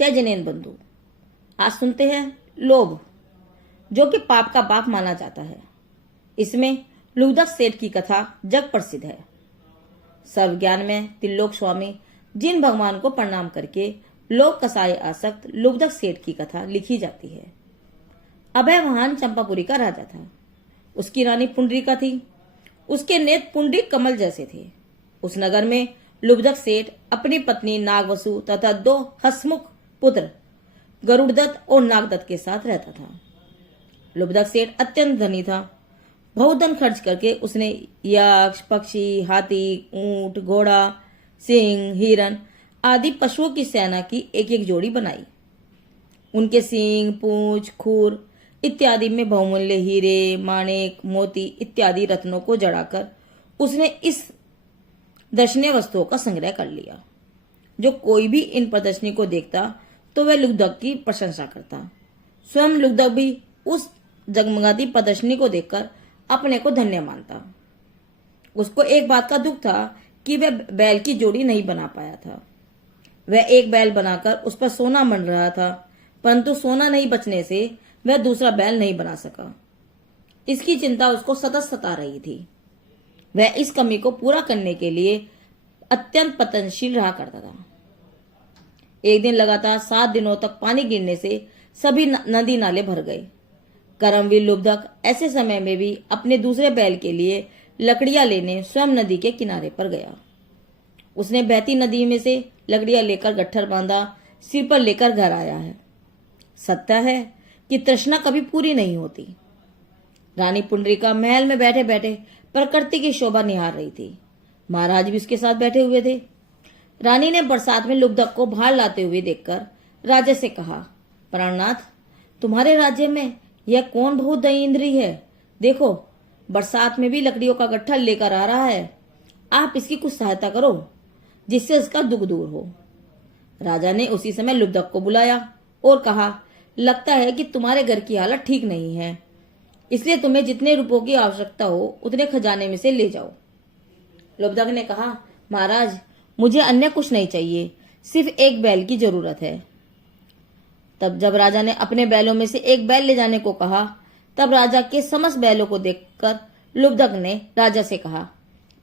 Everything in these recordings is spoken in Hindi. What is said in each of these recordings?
जय जिनेन्द्र बंधु। आज सुनते हैं लोभ, जो कि पाप का बाप माना जाता है। इसमें लुब्धक सेठ की कथा जग प्रसिद्ध है। सर्व ज्ञान में त्रिलोक स्वामी जिन भगवान को प्रणाम करके लोक कसाई आसक्त लुब्धक सेठ की कथा लिखी जाती है। अभय महान चंपापुरी का राजा था। उसकी रानी पुंडरीका थी। उसके नेत्र पुंडरीक कमल जैसे थे। उस नगर में लुब्धक सेठ अपनी पत्नी नागवसु तथा 2 हसमुख पुत्र गरुड़दत्त और नागदत्त के साथ रहता था। लुब्धक सेठ अत्यंत धनी था। बहुत धन खर्च करके उसने यक्ष, पक्षी, हाथी, ऊंट, घोड़ा, सिंह, हिरन आदि पशुओं की सेना की एक एक जोड़ी बनाई। उनके सींग, पूंछ, खूर इत्यादि में बहुमूल्य हीरे, माणिक, मोती इत्यादि रत्नों को जड़ाकर उसने इस दर्शनीय वस्तुओं का संग्रह कर लिया। जो कोई भी इन प्रदर्शनी को देखता तो वह लुब्धक की प्रशंसा करता। स्वयं लुब्धक भी उस जगमगाती प्रदर्शनी को देखकर अपने को धन्य मानता। उसको एक बात का दुख था कि वह बैल की जोड़ी नहीं बना पाया था। वह एक बैल बनाकर उस पर सोना मढ़ रहा था, परंतु सोना नहीं बचने से वह दूसरा बैल नहीं बना सका। इसकी चिंता उसको सतत सता रही थी। वह इस कमी को पूरा करने के लिए अत्यंत पतनशील रहा करता था। एक दिन लगातार 7 दिनों तक पानी गिरने से सभी नदी नाले भर गए। कर्मवीर लुब्धक ऐसे समय में भी अपने दूसरे बैल के लिए लकड़ियां लेने स्वयं नदी के किनारे पर गया। उसने बहती नदी में से लकड़ियां लेकर गट्ठर बांधा, सिर पर लेकर घर आया है। सत्य है कि तृष्णा कभी पूरी नहीं होती। रानी पुंडरीका महल में बैठे बैठे प्रकृति की शोभा निहार रही थी। महाराज भी उसके साथ बैठे हुए थे। रानी ने बरसात में लुब्धक को बाहर लाते हुए देखकर राजा से कहा, प्राणनाथ, तुम्हारे राज्य में यह कौन बहुत दयनीय इंद्री है। देखो, बरसात में भी लकड़ियों का गट्ठा लेकर आ रहा है। आप इसकी कुछ सहायता करो जिससे इसका दुख दूर हो। राजा ने उसी समय लुब्धक को बुलाया और कहा, लगता है कि तुम्हारे घर की हालत ठीक नहीं है, इसलिए तुम्हें जितने रुपयों की आवश्यकता हो उतने खजाने में से ले जाओ। लुब्धक ने कहा, महाराज, मुझे अन्य कुछ नहीं चाहिए, सिर्फ एक बैल की जरूरत है। तब जब राजा ने अपने बैलों में से एक बैल ले जाने को कहा, तब राजा के समस्त बैलों को देखकर लुब्धक ने राजा से कहा,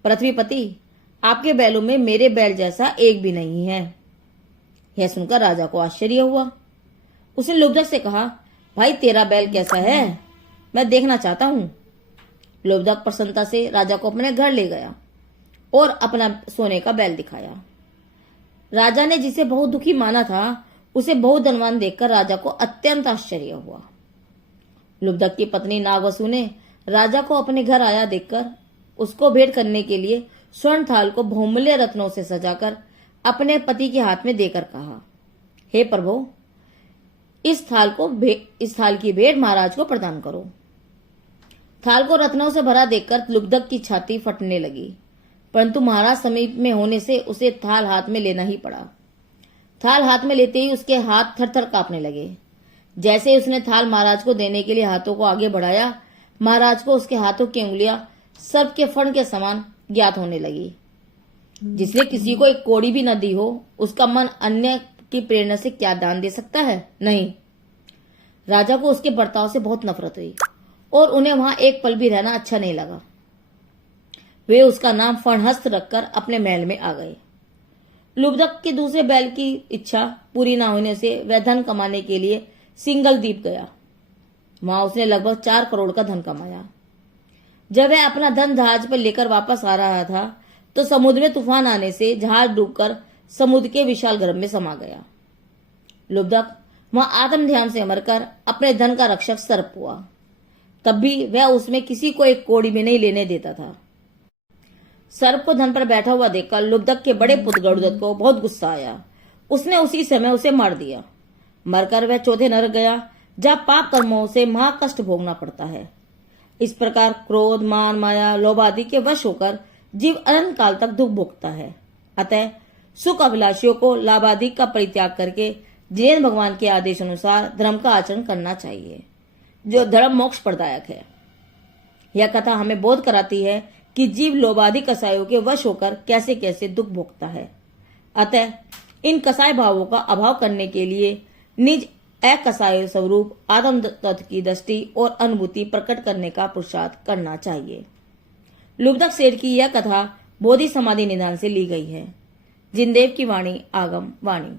पृथ्वीपति, आपके बैलों में मेरे बैल जैसा एक भी नहीं है। यह सुनकर राजा को आश्चर्य हुआ। उसने लुब्धक से कहा, भाई, तेरा बैल कैसा है, मैं देखना चाहता हूं। लुब्धक प्रसन्नता से राजा को अपने घर ले गया और अपना सोने का बैल दिखाया। राजा ने जिसे बहुत दुखी माना था, उसे बहुत धनवान देखकर राजा को अत्यंत आश्चर्य हुआ। लुब्धक की पत्नी नागवसु ने राजा को अपने घर आया देखकर उसको भेंट करने के लिए स्वर्ण थाल को बहुमूल्य रत्नों से सजाकर अपने पति के हाथ में देकर कहा, हे प्रभु, इस थाल की भेंट महाराज को प्रदान करो। थाल को रत्नों से भरा देखकर लुब्धक की छाती फटने लगी, परंतु महाराज समीप में होने से उसे थाल हाथ में लेना ही पड़ा। थाल हाथ में लेते ही उसके हाथ थर थर कांपने लगे। जैसे ही उसने थाल महाराज को देने के लिए हाथों को आगे बढ़ाया, महाराज को उसके हाथों की उंगलियां सर्प के फण के समान ज्ञात होने लगी। जिसने किसी को एक कौड़ी भी न दी हो, उसका मन अन्य की प्रेरणा से क्या दान दे सकता है? नहीं। राजा को उसके बर्ताव से बहुत नफरत हुई और उन्हें वहां एक पल भी रहना अच्छा नहीं लगा। वे उसका नाम फणहस्त रखकर अपने महल में आ गए। लुब्धक के दूसरे बैल की इच्छा पूरी न होने से वह धन कमाने के लिए सिंगल द्वीप गया। वहां उसने लगभग 4 करोड़ का धन कमाया। जब वह अपना धन जहाज पर लेकर वापस आ रहा था तो समुद्र में तूफान आने से जहाज डूबकर समुद्र के विशाल गर्भ में समा गया। लुब्धक वहां आत्म ध्यान से मरकर अपने धन का रक्षक सर्प हुआ। तब भी वह उसमें किसी को एक कौड़ी भी नहीं लेने देता था। सर्प को धन पर बैठा हुआ देखकर लुब्धक के बड़े पुत्र गरुड़दत्त को बहुत गुस्सा आया। उसने उसी समय उसे मार दिया। मरकर वह चौथे नरक गया, जहां पाप कर्मों से महाकष्ट भोगना पड़ता है। इस प्रकार क्रोध, मान, माया, लोभ आदि के वश होकर जीव अनंत काल तक दुख भोगता है। अतः सुख अभिलाषियों को लाभ आदि का परित्याग करके जिनेन्द्र भगवान के आदेश अनुसार धर्म का आचरण करना चाहिए, जो धर्म मोक्ष प्रदायक है। यह कथा हमें बोध कराती है कि जीव लोभादि कसायों के वश होकर कैसे कैसे दुख भोगता है। अतः इन कसाय भावों का अभाव करने के लिए निज अकसाय स्वरूप आत्म तत्व की दृष्टि और अनुभूति प्रकट करने का पुरुषार्थ करना चाहिए। लुब्धक सेठ की यह कथा बोधि समाधि निदान से ली गई है। जिनदेव की वाणी आगम वाणी।